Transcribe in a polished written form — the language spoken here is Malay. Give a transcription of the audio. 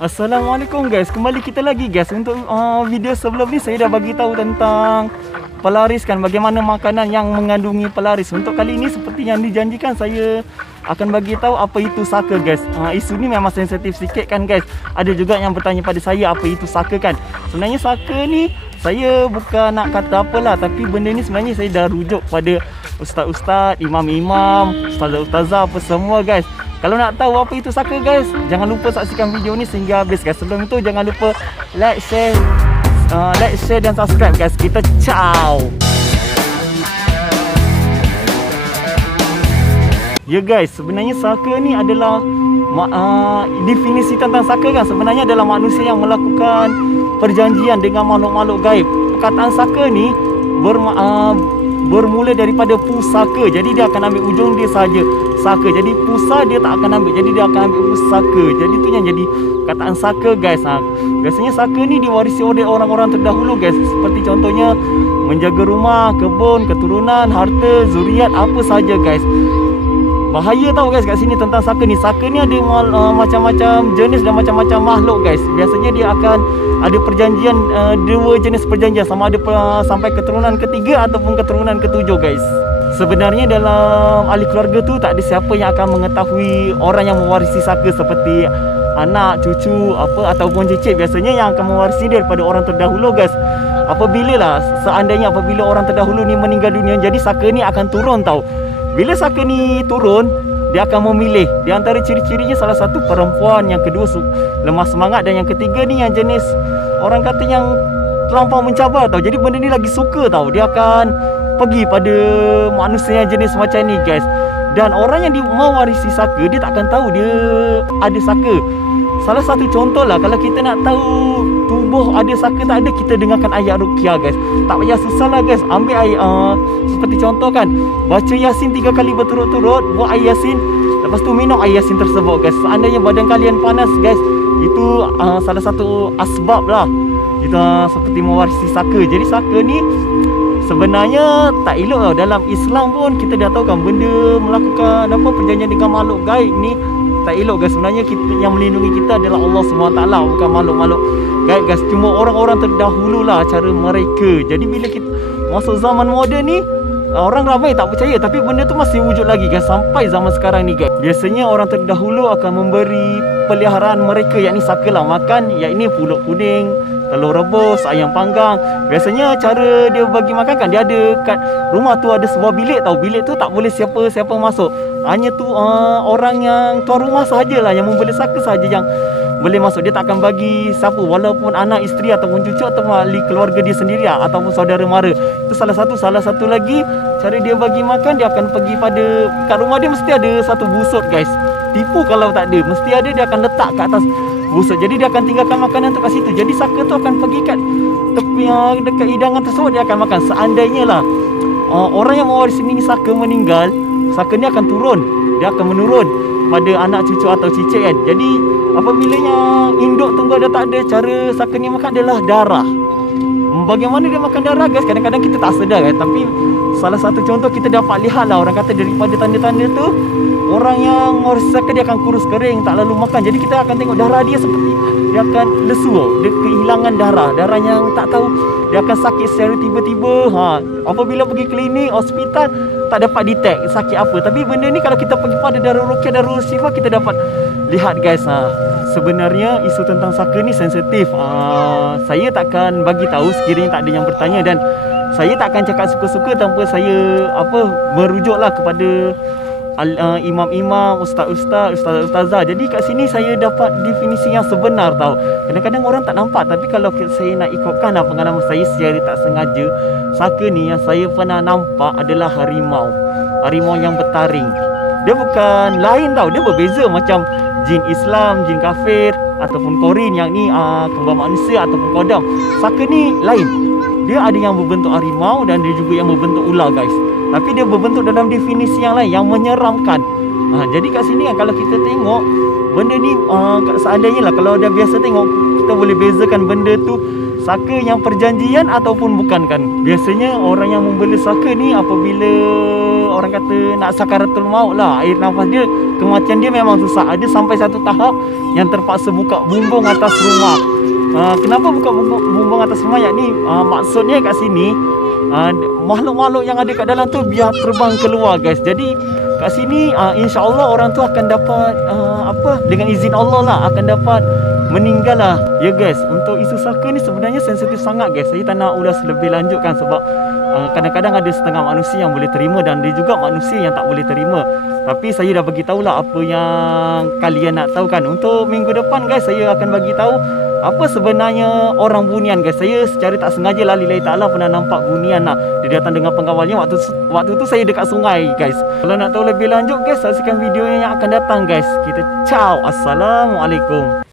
Assalamualaikum guys, kembali kita lagi guys. Untuk video sebelum ni saya dah bagi tahu tentang pelaris kan, bagaimana makanan yang mengandungi pelaris. Untuk kali ini seperti yang dijanjikan, saya akan bagi tahu apa itu saka guys. Isu ni memang sensitif sikit kan guys. Ada juga yang bertanya pada saya apa itu saka kan. Sebenarnya saka ni saya bukan nak kata apalah, tapi benda ni sebenarnya saya dah rujuk pada ustaz-ustaz, imam-imam, ustazah-ustazah apa semua guys. Kalau nak tahu apa itu saka guys, jangan lupa saksikan video ni sehingga habis guys. Sebelum itu jangan lupa like, share dan subscribe guys. Kita ciao. Ya guys, sebenarnya saka ni adalah definisi tentang saka kan, sebenarnya adalah manusia yang melakukan perjanjian dengan makhluk-makhluk gaib. Perkataan saka ni bermula daripada pusaka. Jadi dia akan ambil ujung dia saja, saka. Jadi pusa dia tak akan ambil, jadi dia akan ambil pusaka. Jadi tu yang jadi kataan saka guys. Biasanya saka ni diwarisi oleh orang-orang terdahulu guys. Seperti contohnya menjaga rumah, kebun, keturunan, harta, zuriat, apa saja guys. Bahaya tau guys kat sini tentang saka ni. Saka ni ada macam-macam jenis dan macam-macam makhluk guys. Biasanya dia akan ada perjanjian, dua jenis perjanjian, sama ada sampai keturunan ketiga ataupun keturunan ketujuh guys. Sebenarnya dalam ahli keluarga tu tak ada siapa yang akan mengetahui orang yang mewarisi saka, seperti anak, cucu apa ataupun cicit. Biasanya yang akan mewarisi daripada orang terdahulu guys. Apabila orang terdahulu ni meninggal dunia, jadi saka ni akan turun tau. Bila saka ni turun, dia akan memilih. Di antara ciri-cirinya salah satu perempuan, yang kedua lemah semangat, dan yang ketiga ni yang jenis orang kata yang terlampau mencabar tau. Jadi benda ni lagi suka tau. Dia akan pergi pada manusia yang jenis macam ni guys. Dan orang yang mewarisi saka, dia tak akan tahu dia ada saka. Salah satu contoh lah, kalau kita nak tahu tubuh ada saka tak ada, kita dengarkan ayat ruqyah guys. Tak payah susah lah guys. Ambil ayat, seperti contoh kan, baca Yasin 3 kali berturut-turut, buat air Yasin, lepas tu minum air Yasin tersebut guys. Seandainya badan kalian panas guys, itu salah satu asbab lah kita seperti mewarisi saka. Jadi saka ni sebenarnya tak elok tau. Dalam Islam pun kita dah tahu kan, benda melakukan perjanjian dengan makhluk gaib ni tak elok guys. Sebenarnya yang melindungi kita adalah Allah SWT, bukan makhluk-makhluk gaib guys. Cuma orang-orang terdahulu lah cara mereka. Jadi bila kita masuk zaman moden ni, orang ramai tak percaya, tapi benda tu masih wujud lagi guys sampai zaman sekarang ni guys. Biasanya orang terdahulu akan memberi peliharaan mereka, yakni saka lah, makan, yakni pulut kuning, telur rebus, ayam panggang. Biasanya cara dia bagi makan kan, dia ada kat rumah tu ada sebuah bilik tau. Bilik tu tak boleh siapa-siapa masuk. Hanya tu orang yang tuan rumah sahajalah yang membeli saka sahaja yang boleh masuk. Dia tak akan bagi siapa, walaupun anak, isteri ataupun cucu ataupun ahli keluarga dia sendiri ataupun saudara mara. Itu salah satu lagi cara dia bagi makan. Dia akan pergi pada kat rumah dia mesti ada satu busut guys. Tipu kalau tak ada, mesti ada, dia akan letak kat atas busuk. Jadi dia akan tinggalkan makanan tu kat situ. Jadi saka tu akan pergi kat tepi dekat hidangan tersebut, dia akan makan. Seandainya lah orang yang mewarisi ni saka meninggal, saka ni akan turun, dia akan menurun pada anak, cucu atau cicit kan. Jadi apabila yang induk tunggal dah tak ada, cara saka ni makan adalah darah. Bagaimana dia makan darah guys, kadang-kadang kita tak sedar kan. Tapi salah satu contoh kita dapat lihat lah, orang kata daripada tanda-tanda tu, orang yang mewarisi saka dia akan kurus kering, tak lalu makan. Jadi kita akan tengok darah dia seperti dia akan lesu, dia kehilangan darah yang tak tahu, dia akan sakit secara tiba-tiba. Apabila pergi klinik, hospital, tak dapat detect sakit apa. Tapi benda ni kalau kita pergi pada Darul Ruqyah, Darul Syifa, kita dapat lihat guys. Sebenarnya isu tentang saka ni sensitif. Saya takkan bagi tahu sekiranya tak ada yang bertanya, dan saya takkan cakap suka-suka tanpa saya merujuklah kepada imam-imam, ustazah. Jadi kat sini saya dapat definisi yang sebenar tau. Kadang-kadang orang tak nampak, tapi kalau saya nak ikutkan pengalaman saya secara tak sengaja, saka ni yang saya pernah nampak adalah harimau yang bertaring. Dia bukan lain tau, dia berbeza macam jin Islam, jin kafir ataupun korin yang ni kembar manusia ataupun kodam. Saka ni lain. Dia ada yang berbentuk harimau dan dia juga yang berbentuk ular guys. Tapi dia berbentuk dalam definisi yang lain, yang menyeramkan. Jadi kat sini kan, kalau kita tengok benda ni, seandainya lah kalau dah biasa tengok, kita boleh bezakan benda tu saka yang perjanjian ataupun bukan kan. Biasanya orang yang membeli saka ni apabila orang kata nak sakaratul maut lah, air nafas dia, kematian dia memang susah. Ada sampai satu tahap yang terpaksa buka bumbung atas rumah. Kenapa buka bumbung atas rumah? Yakni maksudnya kat sini makhluk-makhluk yang ada kat dalam tu biar terbang keluar guys. Jadi kat sini insya-Allah orang tu akan dapat dengan izin Allah lah akan dapat meninggal lah. Ya guys, untuk isu saka ni sebenarnya sensitif sangat guys. Saya tak nak ulas lebih lanjut kan, sebab kadang-kadang ada setengah manusia yang boleh terima dan ada juga manusia yang tak boleh terima. Tapi saya dah bagi tahulah apa yang kalian nak tahu kan. Untuk minggu depan guys, saya akan bagi tahu apa sebenarnya orang bunian guys. Saya secara tak sengaja lah lillahi ta'ala pernah nampak bunian lah. Dia datang dengan pengawalnya. Waktu tu saya dekat sungai guys. Kalau nak tahu lebih lanjut guys, saksikan videonya yang akan datang guys. Kita ciao. Assalamualaikum.